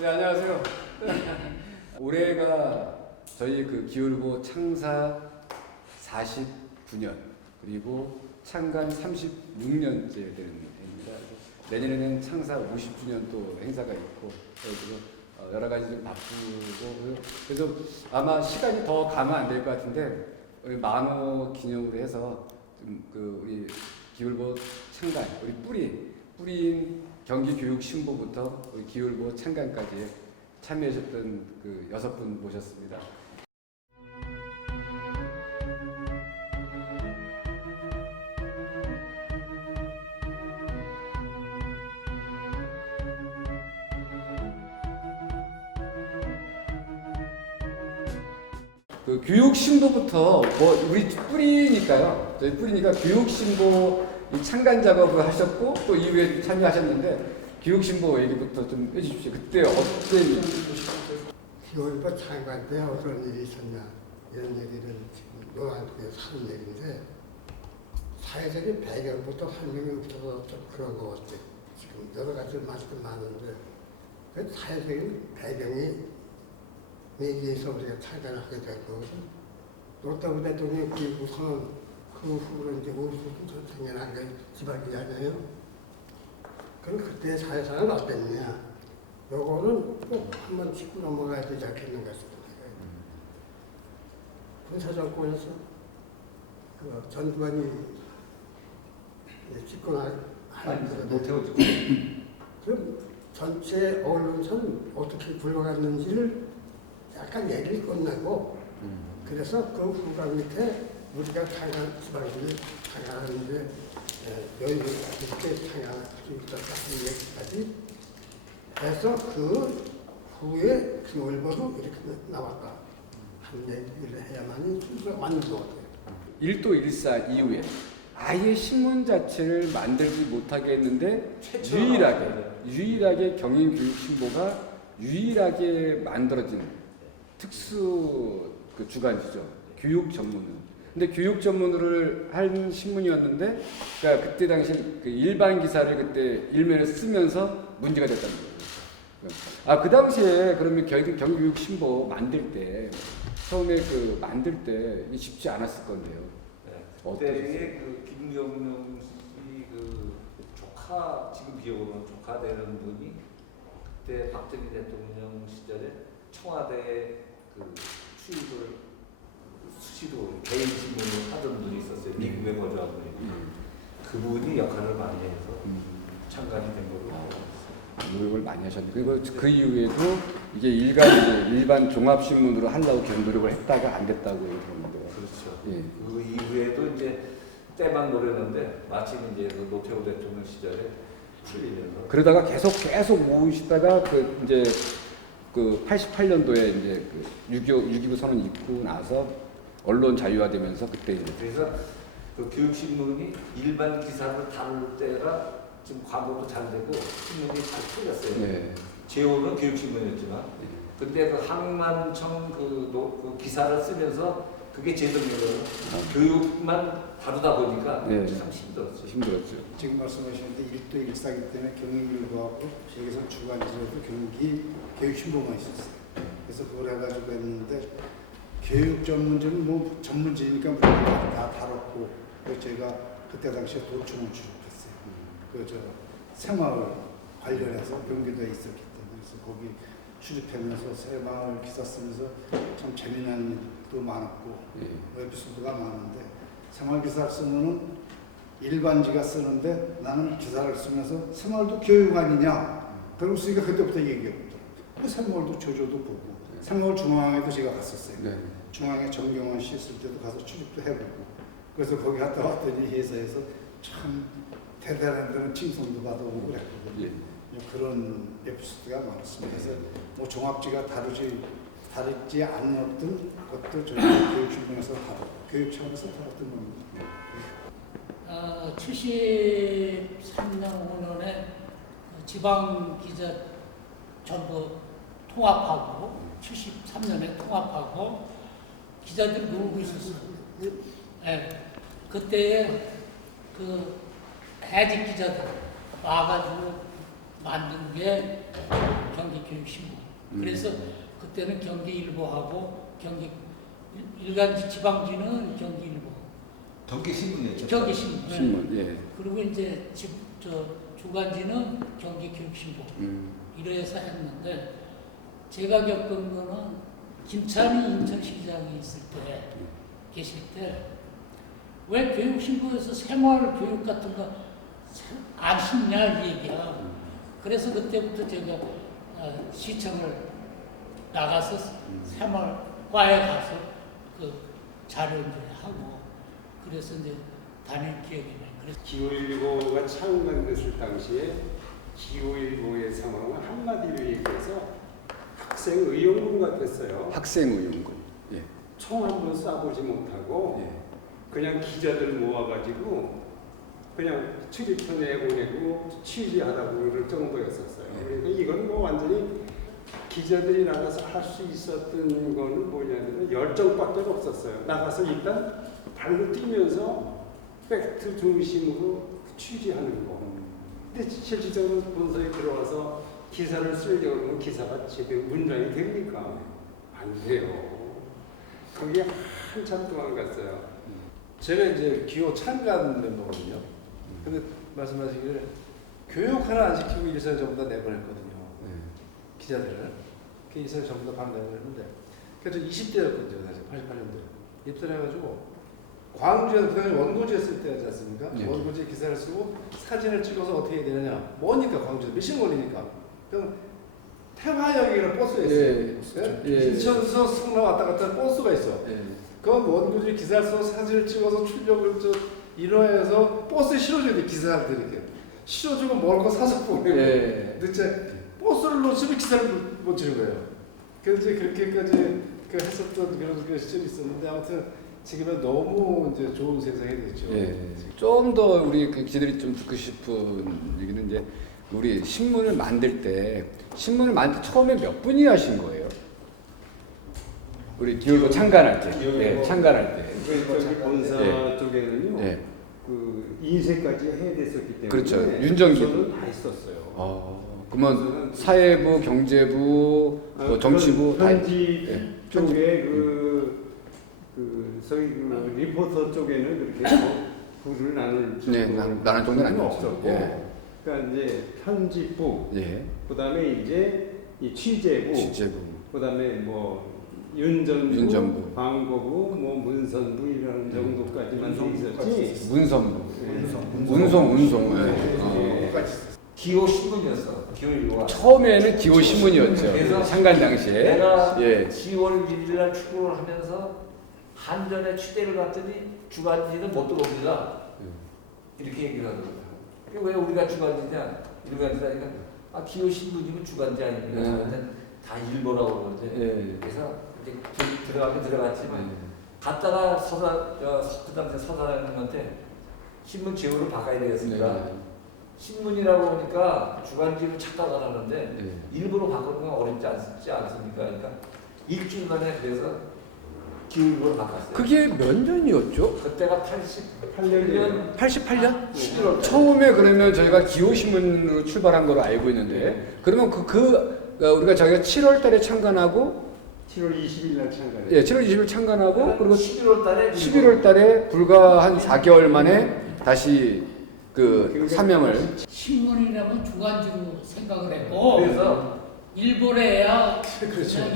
네, 안녕하세요. 올해가 저희 그 기울보 창사 49년 그리고 창간 36년째 되는 해입니다. 내년에는 창사 50주년 또 행사가 있고 그래서 여러 가지 좀 바쁘고 그래서 아마 시간이 더 가면 안 될 것 같은데 우리 만호 기념으로 해서 좀 그 우리 기울보 창간 우리 뿌리인 경기교육신보부터 우리 기울보 창간까지 참여하셨던 그 6분 모셨습니다. 그 교육신보부터 뭐 우리 뿌리니까요. 저희 뿌리니까 교육신보 이 창간 작업을 하셨고 또 이후에 참여하셨는데 교육신보 얘기부터 좀 해주십시오. 그때 어떤 기울보 창간 때 어떤 일이 있었냐 이런 얘기를 지금 노안국에서 하는 얘기인데 사회적인 배경부터 설명이 없어서 좀 그런 것 같아. 지금 여러 가지 말씀 많은데 그 사회적인 배경이 내기에서 우리가 창간을 하게 된 거거든. 노태우 대통령이 우선 그 후로 이제 우수선 생겨난 게 지방이 아니에요. 그럼 그때 사회상은 어땠냐? 요거는 꼭 한번 짚고 넘어가야 되지 않겠는가 싶습니다. 군사정권에서 그 전두환이 집권할 노태우 그럼 전체 언론선 어떻게 굴러갔는지를 약간 얘기를 끝내고 그래서 그 후광 밑에 우리가 지방들이 창간하는데 여유가 이렇게 창간할 수 있었다 는 얘기까지 해서 그 후에 기울보도 이렇게 나왔다 하는 얘기를 해야만이 순서가 맞는 것 같아요. 1도 1사 이후에 아예 신문 자체를 만들지 못하게 했는데 유일하게 경인교육신보가 유일하게 만들어진 특수 그 주간지죠. 교육 전문은. 근데 교육 전문을 한 신문이었는데, 그러니까 그때 당시 그 일반 기사를 그때 일면에 쓰면서 문제가 됐다는 거예요. 그 당시에 그러면 경기교육신보 만들 때 처음에 그 만들 때 쉽지 않았을 건데요. 그때 그 김경룡 씨 그 조카 지금 기억으로는 조카 되는 분이 그때 박정희 대통령 시절에 청와대에 그 취입을 수시로 개인 신문을 하던 분이 있었어요. 미국에 거주한 분이. 그분이 역할을 많이 해서 창간이 된 걸로 알고 있어요. 노력을 많이 하셨는데 그리고 그 이후에도 이게 일반 종합신문으로 하려고 계속 노력을 했다가 안 됐다고 얘기했는데 그렇죠. 예. 그 이후에도 이제 때만 노렸는데 마침 이제 그 노태우 대통령 시절에 풀리면서 그러다가 계속 모으시다가 그 이제 그 88년도에 이제 그 6.29 선언 있고 나서 언론 자유화되면서 그때 이제 그래서 그 교육신문이 일반 기사를 다룰 때가 지금 광고도 잘 되고 신문이 잘 풀렸어요. 네. 제호는 교육신문이었지만 근데 그 항만청 그 기사를 쓰면서 그게 제동이에요. 교육만 다루다 보니까 네. 참 힘들었어요. 힘들었죠. 지금 말씀하셨는데 1도 1사기 때문에 경기교육하고 여기서 주간지로도 교육신보만 있었어요. 그래서 그걸 해가지고 했는데 교육 전문지는 뭐 전문지니까 다 다뤘고 그래서 제가 그때 당시에 도청을 출입했어요. 그 새마을 관련해서 경기도에 있었기 때문에 그래서 거기 출입하면서 새마을 기사 쓰면서 참 재미난 일도 많았고 에피소드가 많은데 새마을 기사를 쓰면은 일반지가 쓰는데 나는 기사를 쓰면서 새마을도 교육 아니냐 그러고 쓰니까 그때부터 얘기했거든. 새마을도 조조도 보고 새마을 중앙에도 제가 갔었어요. 네. 중앙에 정경원 씨 있을 때도 가서 출입도 해보고 그래서 거기 갔다 왔더니 회사에서 참 대단한 데는 칭송도 받아오고 그랬거든요. 예. 그런 에피소드가 많았습니다. 그래서 뭐 종합지가 다르지 않았던 것도 저희 교육신문에서 교육청에서 다뤘던 겁니다. 73년 5년에 지방 기자 전부 통합하고 73년에 통합하고 기자들이 놀고 있었어요. 네. 그때 그 해직 기자들 와가지고 만든 게 경기교육신문. 그래서 그때는 경기일보하고 일간 지방지는 경기일보, 경기신문이었죠. 경기신문. 네. 신문. 예. 그리고 이제 주간지는 경기교육신보. 이래서 했는데 제가 겪은 거는 김찬희 인천시장이 있을 때 계실 때 왜 교육신보에서 생활교육 같은 거 안 심냐 이 얘기야. 그래서 그때부터 제가 시청을 나가서 생활과에 가서 그 자료 이제 하고 그래서 이제 다닐 기억이 나요. 그래서 기호일보가 창간됐을 당시에 기호일보의 상황을 한마디로 얘기해서 학생 의용군 같았어요. 학생의용군. 예. 총 한 번 쏴보지 못하고 예. 그냥 기자들 모아가지고 그냥 출입처 내보내고 취재하라고 그럴 정도였었어요. 그러니까 이건 뭐 완전히 기자들이 나가서 할 수 있었던 거는 뭐냐면 열정밖에 없었어요. 나가서 일단 발로 뛰면서 팩트 중심으로 취재하는 거. 근데 실질적으로 본서에 들어와서 기사를 쓰려고 하면 기사가 제대로 문장이 됩니까? 안 돼요. 그게 한참 동안 갔어요. 제가 이제 기호 창간 멤버거든요. 근데 말씀하시기를 교육 하나 안 시키고 일선에 전부 다 내보냈거든요. 기자들을. 그 일선에 전부 다 방 내보냈는데 그래서 20대였거든요. 사실 88년도에. 입사를 해가지고 광주에서 그 당시 원고지에 쓸 때였지 않습니까? 네. 원고지에 기사를 쓰고 사진을 찍어서 어떻게 해야 되느냐. 뭐니까 광주에서 몇 시간 걸리니까. 그럼 태화역이라는 버스가 있어요. 예. 인천에서 성남 왔다 갔다 하는 버스가 있어. 예. 그 원고지 기사를 써서 사진을 찍어서 출력을 인화해서 버스에 실어줘야 돼. 기사한테 이렇게 실어주고 먹을 거 사서 보내고. 예. 도대체 버스를 놓치면 기사를 못 치는 거예요. 그래서 이제 그렇게까지 했었던 그런 시절이 있었는데 아무튼 지금은 너무 이제 좋은 세상이 됐죠. 예. 좀 더 우리 그 기자들이 좀 듣고 싶은 얘기는 이제 우리 신문을 만들 때 처음에 몇 분이 하신 거예요? 우리 기울고 창간할 때. 예, 창간할 때. 저기 본사 예. 쪽에는요. 예. 그 인쇄까지 해야 됐었기 때문에 그렇죠. 윤정기. 저는 다 했었어요. 그러면 사회부, 경제부, 뭐 정치부 다 편집 예. 쪽에 소위 그 리포터 쪽에는 그렇게 부를 나눌 네, 나눌 정도는 아니었죠. 없었고, 예. 그러니까 이제 편집부, 예. 그다음에 이제 이 취재부, 취재부. 그다음에 뭐 윤전부, 윤전부. 광고부, 뭐 문선부 이런 정도까지만 돼 있었지. 문선부. 예. 운송. 예. 예. 기호 신문이었어. 기호일보가. 처음에는 기호 신문이었죠. 그래서 창간 당시에. 내가 예. 10월 1일 날 출근을 하면서 한전에 취재를 갔더니 주간지는 못 들어옵니다. 이렇게 얘기를 하더라고요. 왜 우리가 주간지냐? 일간지냐니까 기호 신문이면 주간지 아닙니까? 근데 다 일보라고 그러는데 예. 그래서 이제 들어갔지만 갔다가 그 당시 서사장님한테 신문 제호를 바꿔야 되겠습니다. 네. 신문이라고 하니까 주간지로 착각을 하는데 네. 일부러 바꾸는 건 어렵지 않습니까? 그러니까 일주일 만에 그래서 기울로 바꿨어요. 그게 몇 년이었죠? 그때가 88년 88년? 11월 처음에 그러면 저희가 기호신문으로 출발한 걸로 알고 있는데 그러면 우리가 저희가 7월 달에 창간하고 7월 20일 날 창간했어요. 예, 7월 20일 창간하고 그리고 11월 달에 11월 달에 불과 한 4개월 만에 다시 그 사명을 신문이라면 주간지로 생각을 했고 그래서 일본에야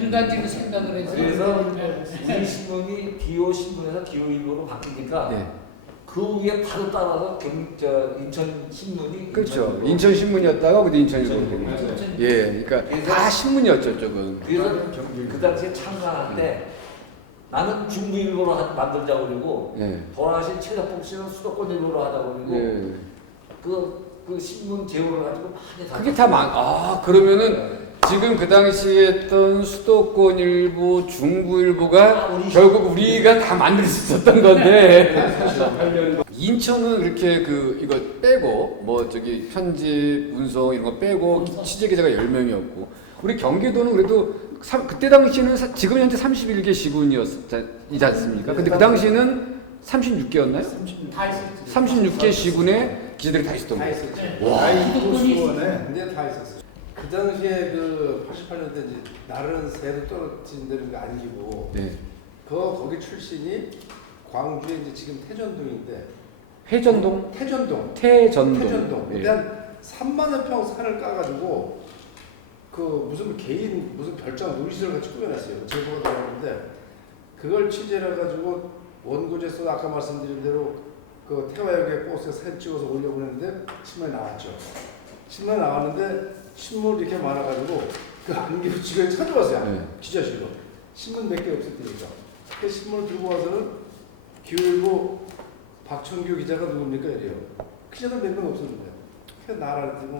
일간지로 생각을 해서 그래서 네. 우리 신문이 기호 신문에서 기호일보로 바뀌니까 네. 그 위에 바로 따라서 인천 신문이 그렇죠. 인천 신문이었다가 근데 인천일보 된 거죠. 맞아요. 예, 그러니까 다 신문이었죠, 조금. 그래서 그 당시에 창간할 때 나는 중부일보로 만들자고 그러고 예. 돌아가신 최덕봉 씨는 수도권일보로 하자고 그러고 예. 그 신문 제호를 가지고 많이 그게 그러면은 지금 그 당시에 했던 수도권일보, 중부일보가 결국 우리가 다 만들 수 있었던 건데 인천은 이렇게 이거 빼고 뭐 저기 편집, 운송 이런 거 빼고 취재 기자가 10명이었고 우리 경기도는 그래도 그때 당시는 지금 현재 31개 시군이지 않습니까? 근데 그 당시에는 36개였나요? 다 있었죠. 36개 시군에 기자들이 다 있었던 거예요. 네. 와. 아이도 수원에 근데 다 있었어요. 그 당시에 그 88년대 이제 나르는 새도 떨어진 데는 안기고 네. 거기 출신이 광주에 이제 지금 태전동인데 회전동, 태전동 태전동. 근데 한 3만여 평 산을 까가지고 그 무슨 개인 무슨 별장 놀이시설 같이 꾸며놨어요. 제보가 들어왔는데 그걸 취재를 해가지고 원고지에서 아까 말씀드린 대로 그 태화역에 버스에 사진 찍어서 올려보냈는데 신문에 나왔죠. 신문에 나왔는데 신문 이렇게 많아가지고 그 안기부 직원이 찾아왔어요. 네. 기자실로. 신문 몇 개 없었으니까. 그 신문을 들고 와서는 기후일보 박천규 기자가 누굽니까 이래요. 기자들 몇 명 없었는데. 그래서 나라더니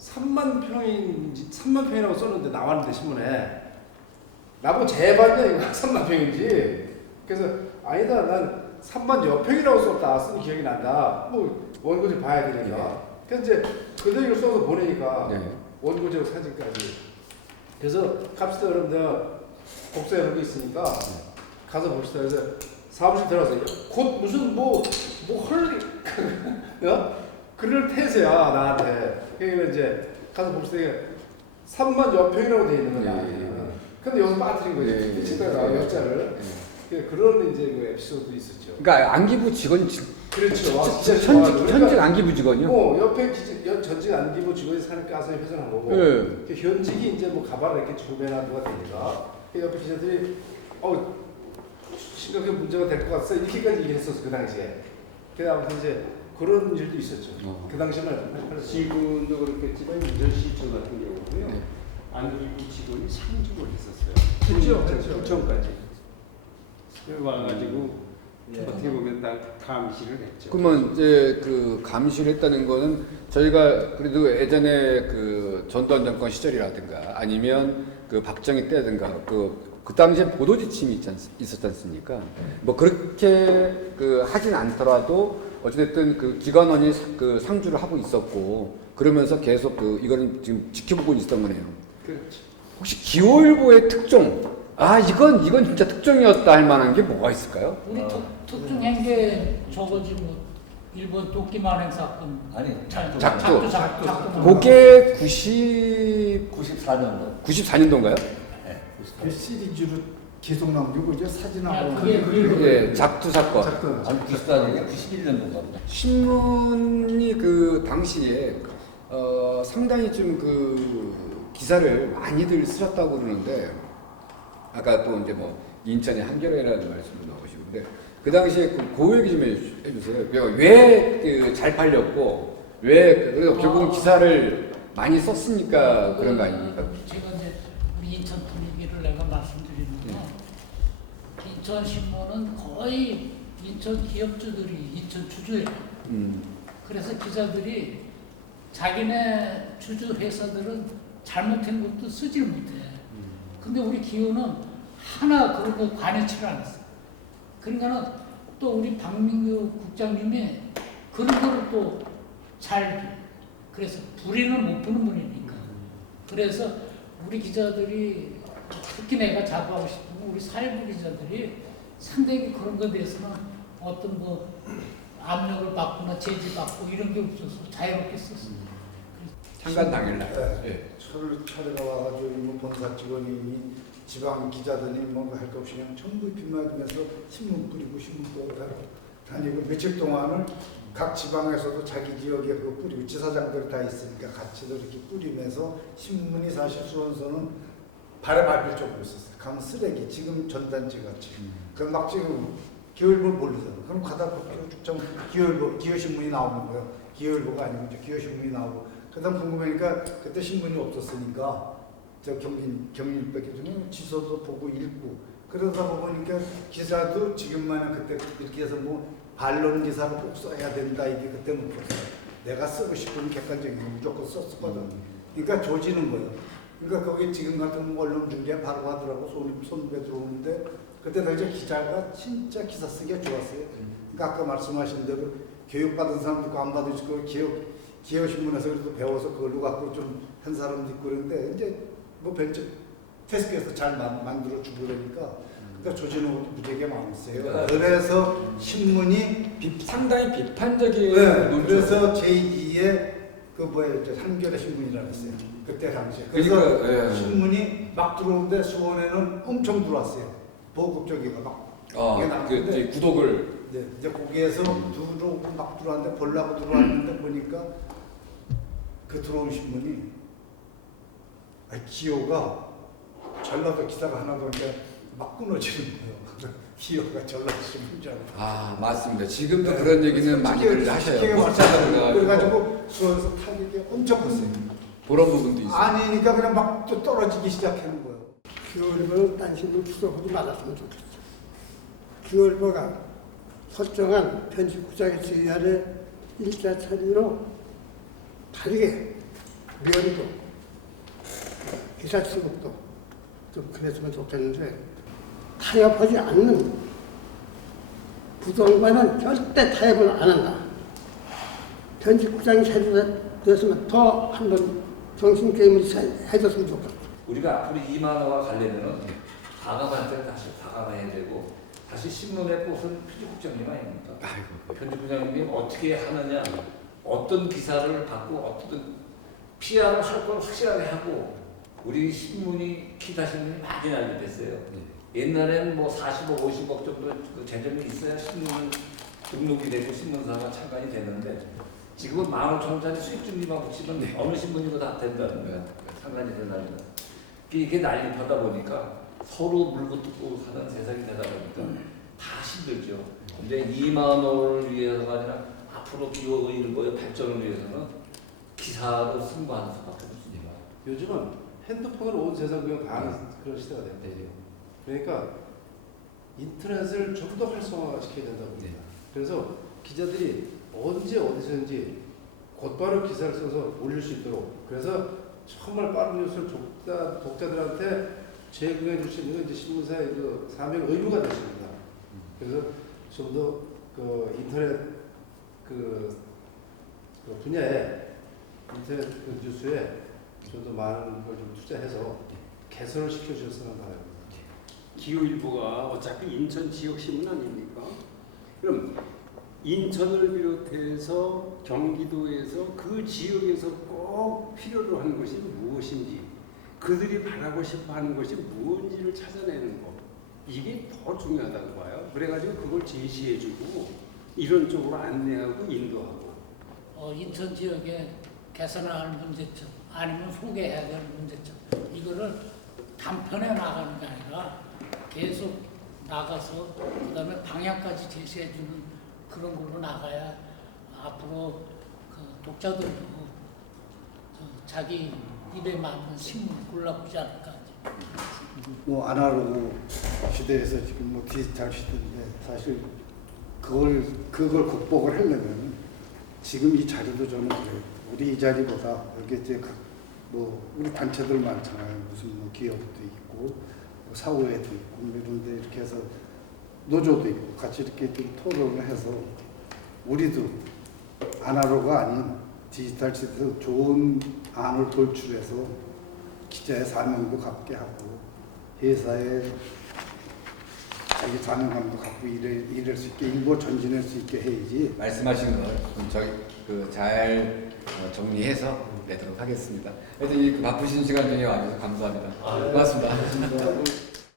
3만 평이라고 썼는데 나왔는데 신문에 나보고 재봤냐 이거 3만 평인지. 그래서 아니다 난 3만 여 평이라고 썼다 쓴 기억이 난다. 뭐 원고지 봐야 되니까. 그래서 이제 그대로 써서 보내니까 네. 원고지하고 사진까지. 그래서 갑시다 그럼 내가 복사 여기 있으니까 가서 봅시다. 그래서 사무실 들어가서 곧 무슨 뭐헐 글을 태세야 나한테. 그러니까 이제 가서 봅시다. 3만 여 평이라고 돼 있는 거야. 근데 여기서 빠뜨린 거지. 네. 미치다가 여자를. 그런 이제 그 에피소드도 있었죠. 그러니까 안기부 직원이 그렇죠. 와, 진짜 좋아하죠. 현직 안기부 직원이요? 옆에 전직 안기부 직원이 산을 까서 회전한 거고 네. 그 현직이 이제 뭐 가발을 이렇게 주변에 누가 되니까 그 옆에 기자들이 심각하게 문제가 될 것 같아 이렇게까지 얘기했었어 그 당시에. 그 아무튼 이제 그런 일도 있었죠. 그 당시만 지금도 그렇겠지만 인천시청 같은 경우도요. 네. 안기부 직원이 상주를 했었어요. 했죠. 구청까지. 와가지고 어떻게 보면 다 감시를 했죠. 그러면 이제 그 감시를 했다는 거는 저희가 그래도 예전에 그 전두환 정권 시절이라든가 아니면 그 박정희 때든가 그 당시에 보도 지침이 있었지 않습니까? 뭐 그렇게 그 하진 않더라도 어찌됐든 그 기관원이 그 상주를 하고 있었고 그러면서 계속 그 이거는 지금 지켜보고 있었던 거네요. 그렇죠. 혹시 기호일보의 특종? 이건 진짜 특종이었다 할 만한 게 뭐가 있을까요? 우리 특종한 게 저거지 뭐 일본 도끼만행 사건. 아니, 작두. 그게 그게 94년도. 94년도인가요? 그 시리즈로 계속 나오고 이제 사진하고 예, 작두 사건. 아니, 94년이 91년도인가 보다. 신문이 그 당시에 상당히 좀 그 기사를 많이들 쓰셨다고 그러는데 아까 또 이제 뭐 인천의 한겨레라는 말씀도 나오시고 근데 그 당시에 그 얘기 좀 해주세요. 왜 잘 팔렸고 왜 그래서 결국은 기사를 많이 썼으니까 그런 거 아닙니까? 제가 이제 우리 인천 분위기를 내가 말씀드리면 인천 신문은 거의 인천 기업주들이 인천 주주예요. 그래서 기자들이 자기네 주주 회사들은 잘못한 것도 쓰질 못해. 근데 우리 기후는 하나 그런 거 관여치를 안 했어. 그러니까는 또 우리 박민규 국장님이 그런 거를 또 잘 그래서 불의는 못 보는 분이니까. 그래서 우리 기자들이 특히 내가 자부하고 싶은 건 우리 사회부 기자들이 상당히 그런 것에 대해서는 어떤 뭐 압력을 받거나 제지받고 이런 게 없어서 자유롭게 썼습니다. 창간 당일날. 네. 차례가 와가지고 뭐 본사 직원이 지방 기자들이 뭐 할 것 없이 그냥 전부 빗맞으면서 신문 뿌리고 신문 보고 다니고 며칠 동안을 각 지방에서도 자기 지역에 그 뿌리고 지사장들 다 있으니까 같이도 이렇게 뿌리면서 신문이 사실 수원서는 발에 밟힐 정도로 있었어요. 강 쓰레기 지금 전단지 같이. 그럼 막 지금 기호일보 모르잖아. 그럼 가다 보면 쭉 기호일보 기호신문이 나오는 거예요. 기호일보가 아니고 이제 기호신문이 나오고. 그다음 궁금하니까 그때 신문이 없었으니까 저 경일밖에 좀 지서도 보고 읽고 그러다 보니까 기사도 지금만은 그때 이렇게 해서 뭐 반론 기사를 꼭 써야 된다 이게 그때는 없었어요. 내가 쓰고 싶으면 객관적인 무조건 썼었거든. 그러니까 조지는 거예요. 그러니까 거기 지금 같은 언론 중재 바로 하더라고 손배 들어오는데 그때 당시 기자가 진짜 기사 쓰기가 좋았어요. 그러니까 아까 말씀하신 대로 교육받은 사람도 있고 안 받은 사람도 있고 기호신문에서 그래도 배워서 그걸로 갖고 좀 한 사람도 있고 그런데 이제 뭐 벤처 테스트에서 잘 만들어 주고 그러니까 그러니까 조지는 것도 무지하게 많았어요. 그래서 신문이 상당히 비판적인 네, 그래서 제2의 그 뭐야 저 한겨레 신문이라고 했어요. 그때 당시에. 그래서 그러니까, 예. 신문이 막 들어오는데 수원에는 엄청 들어왔어요. 보급적이가 막. 이게 나왔는데 그 이제 구독을 네, 이제 거기에서 들어오고 막 들어왔는데 보려고 들어왔는데 보니까 그 들어온 신문이 기호가 전라도 기사가 하나 보니까 막 끊어지는 거예요. 기호가 전라도 신문이라고. 맞습니다. 지금도 그런 얘기는 많이들 하셔요. 쉽게 포스터가 그래가지고 수원에서 타격이 엄청 컸어요. 그런 부분도 있어요. 아니니까 그냥 막 또 떨어지기 시작하는 거예요. 기울보는 딴 신문 추적하지 말았으면 좋겠어. 기울보가 설정한 편집국장의 지휘하에 일자 처리로 다르게 면도 기사 취급도 좀 그랬으면 좋겠는데 타협하지 않는 부정과는 절대 타협을 안 한다. 편집국장이 해줬으면 더 한번 정신게임을 해줬으면 좋겠다. 우리가 앞으로 이 만화와 가려면은 과감할 때는 다시 과감해야 되고 다시 신문의 꽃은 편집국장님 아닙니까? 편집국장님이 어떻게 하느냐, 어떤 기사를 받고 어떤 PR을 할 걸 확실하게 하고 우리 신문이 기타 신문이 많이 날리됐어요. 옛날에는 뭐 40억, 50억 정도 그 재정이 있어야 신문 등록이 되고 신문사가 참관이 되는데 지금은 15,000원짜리 수익준비만 붙이면 어느 신문이고 다 된다는 거야. 상관이 된다는 거야. 이게 난립하다 보니까 서로 물고 뜯고 사는 세상이 되다 보니까 다 힘들죠. 근데 2만 원을 위해서가 아니라 앞으로 기호일보의 발전을 위해서는 기사로 승부하는 수밖에 없습니다. 요즘은 핸드폰으로 온 세상 그냥 다 아는 그런 시대가 됐대요. 그러니까 인터넷을 좀 더 활성화시켜야 된다고 봅니다. 그래서 기자들이 언제 어디서든지 곧바로 기사를 써서 올릴 수 있도록, 그래서 정말 빠른 뉴스를 독자들한테 제공해 줄 수 있는 건 이제 신문사의 그 사명 의무가 됐습니다. 그래서 좀 더 그 인터넷 그 분야에 인터넷 그 뉴스에 좀 더 많은 걸 좀 투자해서 개선을 시켜주셨으면 바랍니다. 기호일보가 어차피 인천 지역 신문 아닙니까? 그럼 인천을 비롯해서 경기도에서 그 지역에서 꼭 필요로 하는 것이 무엇인지, 그들이 바라고 싶어하는 것이 무엇인지를 찾아내는 것, 이게 더 중요하다고 봐요. 그래가지고 그걸 제시해주고 이런 쪽으로 안내하고 인도하고. 인천 지역에 개선해야 할 문제점 아니면 소개해야 될 문제점 이거를 단편에 나가는 게 아니라 계속 나가서 그다음에 방향까지 제시해주는 그런 걸로 나가야 앞으로 그 독자들도 자기 입에 맞는 신문 골라보지 않을까. 뭐 아날로그 시대에서 지금 뭐 디지털 시대인데 사실 그걸 극복을 하려면 지금 이 자리도 저는 그래요. 우리 이 자리보다 여기 이제 뭐 우리 단체들 많잖아요. 무슨 뭐 기업도 있고 뭐 사후회도 있고 뭐 이런데 이렇게 해서 노조도 있고 같이 이렇게 좀 토론을 해서 우리도 아날로그가 아닌 디지털 시대에서 좋은 안을 돌출해서 기자의 사명도 갖게 하고 회사의 자기 사명감도 갖고 일할 수 있게 일부 전진할 수 있게 해야지. 말씀하신 걸 저희 잘 정리해서 내도록 하겠습니다. 하여튼 이 바쁘신 시간 중에 와주셔서 감사합니다. 고맙습니다.